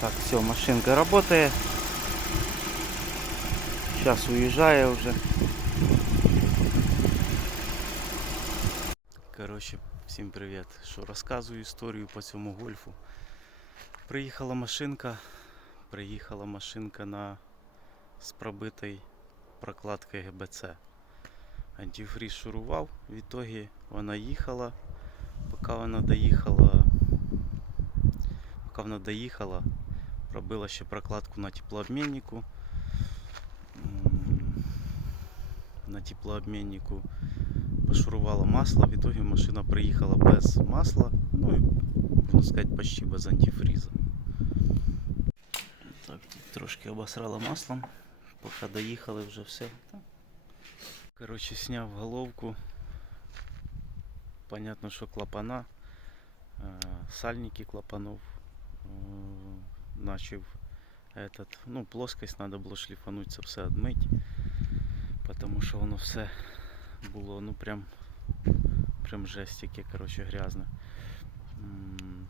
Так, все, машинка работает. Сейчас уезжаю уже. Коротше, всім привіт. Що розказую історію по цьому гольфу. Приїхала машинка. Приїхала машинка на з пробитою прокладкою ГБЦ. Антифріз шурував, в ітогі вона їхала. Поки вона доїхала. Поки вона доїхала, пробила ще прокладку на теплообміннику. М, На теплообміннику пошурувала масло, в итоге машина приїхала без масла, ну і, можна сказати, почти без антифріза. Так, тут трошки обосрала маслом, поки доїхали вже все. Коротше, сняв головку. Понятно, що клапана, е, сальники клапанов, е, начав этот, ну, плоскость надо було шліфануть, це все відмить, тому що воно все було ну прям прям жесть яке короче грязне М.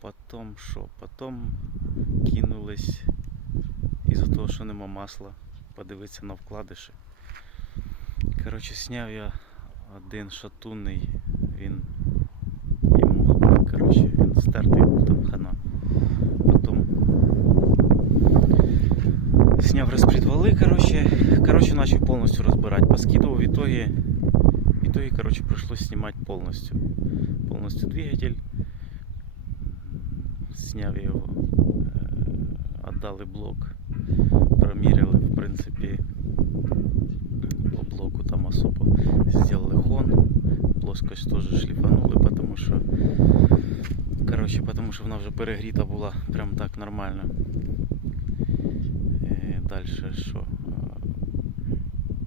потом що потом кинулись із-за того що нема масла подивитися на вкладиші. Короче сняв я один шатунний він короче він стертий був там хана. Потом сняв распредвалы, короче, короче, начал полностью разбирать, поскидывал, в итоге, в итоге, короче, пришлось снимать полностью, полностью двигатель, сняв его, э, отдали блок, промерили, в принципе, по блоку там особо сделали хон, плоскость тоже шлифанули, потому что, короче, потому что вона вже перегріта була прям так нормально. Далі що? Е,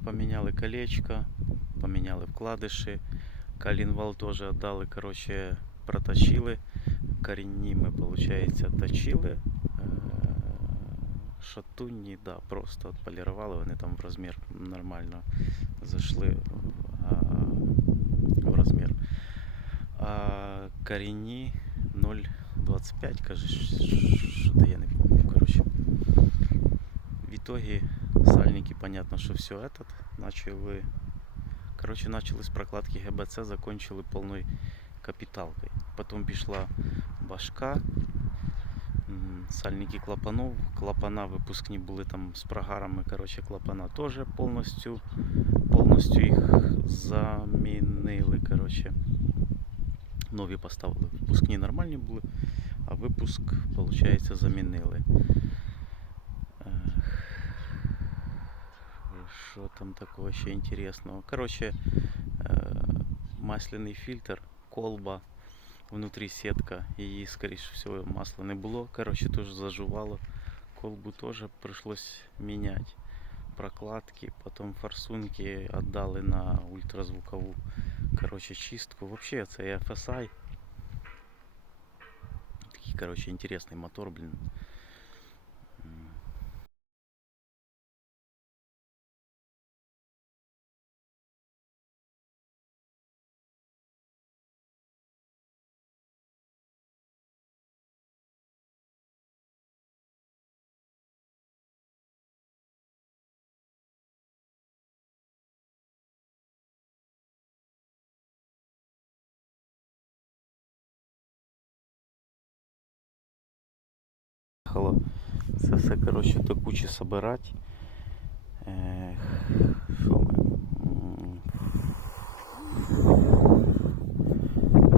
Поміняли колечко, поміняли вкладиші, калінвал теж віддали, коротше, проточили. Корінні ми, виходить, точили. Е, Шатунні, да, просто отполірували, вони там в розмір нормально зайшли Корінні 0,25, каже, що я не пам'ятаю, коротше. В итоге сальники, понятно, что все этот начали. Короче, начали с прокладки ГБЦ, закончили полной капиталкой. Потом пішла башка, сальники клапанов, клапана випускні були там з прогарами, короче, клапана теж повністю, повністю їх замінили, короче. Нові поставили. Випускні нормальні були, а випуск, виходить, замінили. Ех, Що там такого ще інтересного? Короче, е, масляний фільтр, колба, внутрі сітка, її, скоріше всього, масла не було. Короче, теж зажувало. Колбу теж прийшлось міняти. Прокладки, потім форсунки віддали на ультразвукову короче, чистку. Вообще, це і FSI. Такий, короче, інтересний мотор, блін. Їхало це все, коротше, до кучі собирати. Що ми?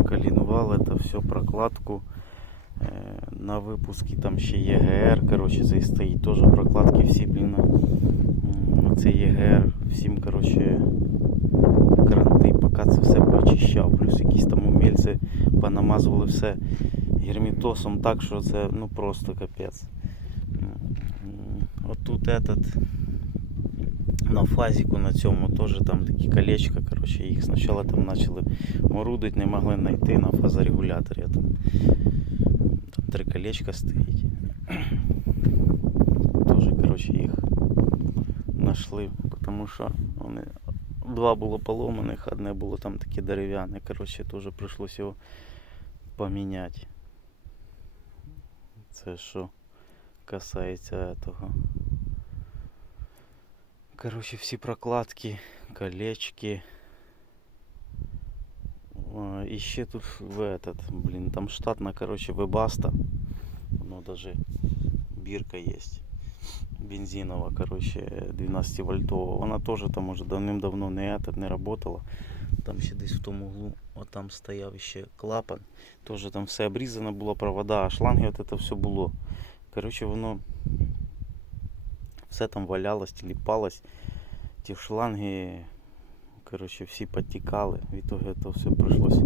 Калінували це все, прокладку. Е, На випуску там ще ЄГР, коротше, цей стоїть теж прокладки всі, блін. Це ЄГР, всім, коротше, кранти, поки це все почищав, плюс якісь там умільці понамазували все герметосом так, що це ну просто капець. М, Отут этот на фазіку на цьому теж там такі колечка, короче, їх спочатку там почали морудить, не могли знайти на фазорегуляторі. Там, там три колечка стоїть. Тоже, короче, їх знайшли, тому що вони два було поломаних, одне було там таке дерев'яне, короче, теж прийшлося його поміняти. Це що касається того. Короче, всі прокладки, колечки. А, І ще тут в этот, блін, там штатна, короче, вебаста. Ну, даже бирка есть. Бензинова, короче, 12 вольтова. Вона теж там уже давним-давно не, этот, не работала. Там ще десь в тому углу, от там стояв ще клапан. Теж там все обрізано було, провода, а шланги от це все було. Короче, воно все там валялось, тіліпалось. Ті шланги, короче, всі підтікали. В итоге це все прийшлось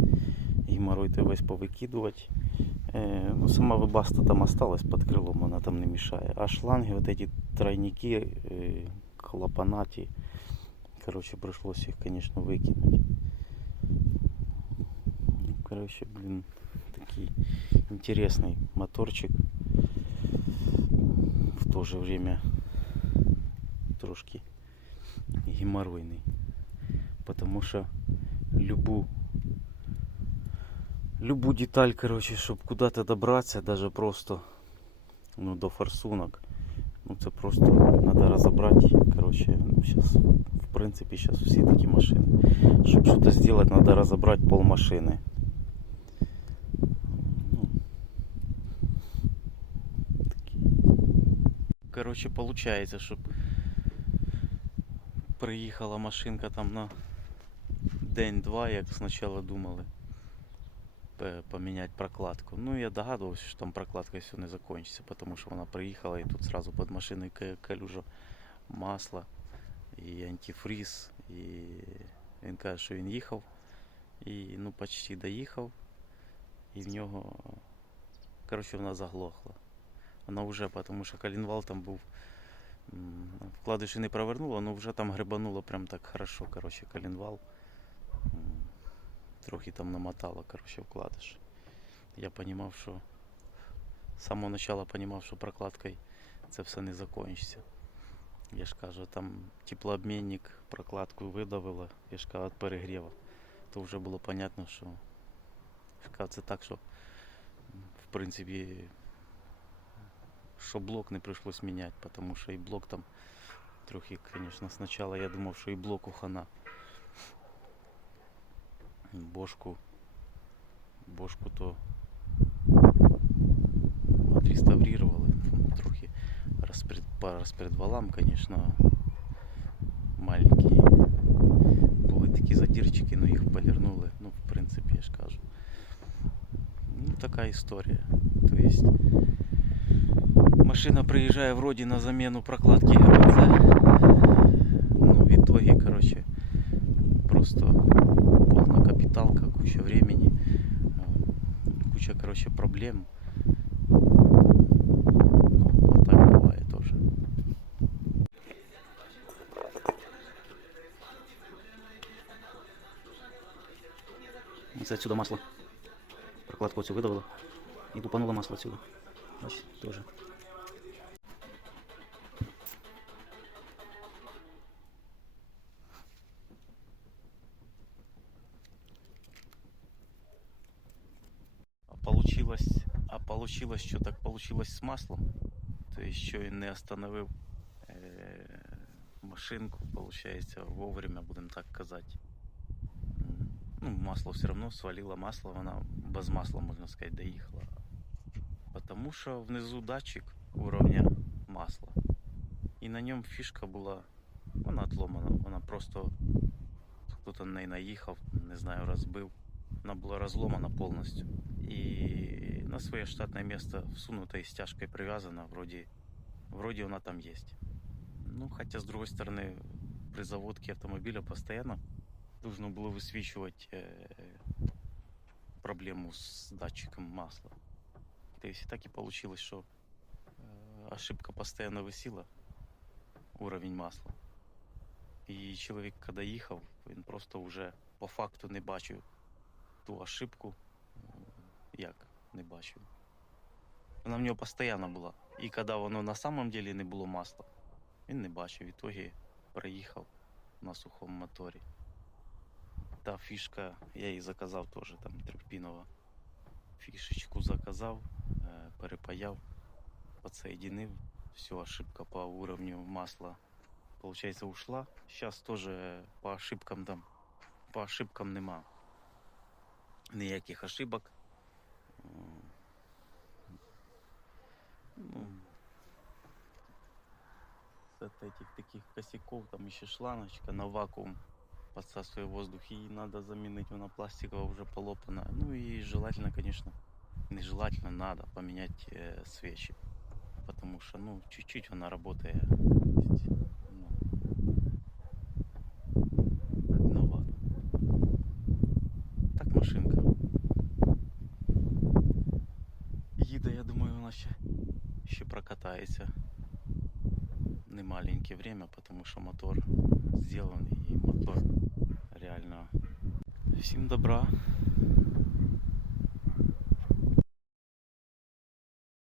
геморрой той весь повикидувати. Е, ну, сама вебаста там осталась под крылом, вона там не мешає. А шланги, вот эти тройники, э, клапанати, короче, пришлось их, конечно, выкинуть. Короче, блин, такий интересный моторчик. В то же время трошки геморройный. Потому что любу любую деталь, короче, чтобы куда-то добраться, даже просто ну, до форсунок. Ну, це просто надо разобрать. Короче, ну, сейчас, в принципе, сейчас все такие машины. Чтобы что-то сделать, надо разобрать пол машины. Короче, получается, щоб приїхала машинка там на день-два, як спочатку думали пе- поменять прокладку. Ну, я догадывался, что там прокладка все не закончится, потому что она приехала и тут сразу под машиной ка- калюжа масла і антифриз. І він каже, що він їхав і ну почти доїхав. І в нього, коротше, вона заглохла. Вона вже, тому що коленвал там був. Вкладиші не провернула, але вже там грибануло прям так хорошо, коротше, коленвал. Трохи там намотало, короче, вкладиш. Я понимав, що з самого начала понимав, що прокладкою це все не закончиться. Я ж кажу, там теплообмінник прокладку видавило, я ж кажу, від перегріву. То вже було понятно, що це так, що в принципі, що блок не прийшлось міняти, тому що і блок там трохи, звісно, спочатку я думав, що і блоку хана бошку бошку то отреставрировали трохи распред, по распредвалам конечно маленькие були такі задірчики но їх полірнули ну в принципі я ж кажу ну така історія то есть машина приїжджає вроді на заміну прокладки ГБЦ ну в итоге короче просто полная капиталка, куча времени, э, куча, короче, проблем. Ну, вот так бывает тоже. Це отсюда масло. Прокладку оцю видавило. І дупануло масло отсюда. Ось тоже. получилось, а получилось, що так получилось з маслом. То есть, що він не остановив е, машинку, получается, вовремя, будемо так казати. М, Ну, масло все равно свалило масло, вона без масла, можна сказати, доїхала. Потому що внизу датчик уровня масла. І на ньому фішка була, вона отломана, вона просто хто-то на неї наїхав, не знаю, розбив. Она была разломана полностью. И на свое штатное место всунута и стяжкой привязана. Вроде, вроде она там есть. Ну, хотя, с другой стороны, при заводке автомобиля постоянно нужно было высвечивать э, проблему с датчиком масла. То есть и так и получилось, что э, ошибка постоянно висела, уровень масла. І чоловік, коли їхав, він просто вже по факту не бачив ту ошибку, м, як не бачив. Вона в нього постійно була. І коли воно на самом деле не було масла, він не бачив. В ітогі приїхав на сухому моторі. Та фішка, я її заказав теж, там трьохпінова. Фішечку заказав, е, перепаяв. подсоединив. Все, ошибка по уровню масла, получается, ушла. Сейчас тоже по ошибкам там, по ошибкам нема. Ніяких ошибок. Ну, от этих таких косяков, там еще шланочка на вакуум подсасывая воздух, и надо заменить, она пластиковая уже полопана. Ну и желательно, конечно, нежелательно надо поменять э, свечи, потому что, ну, чуть-чуть она работает, ну, как новат. Так машинка. Вона ще, ще прокатається. Не маленьке время, потому что мотор сделан и мотор реально. Всем добра.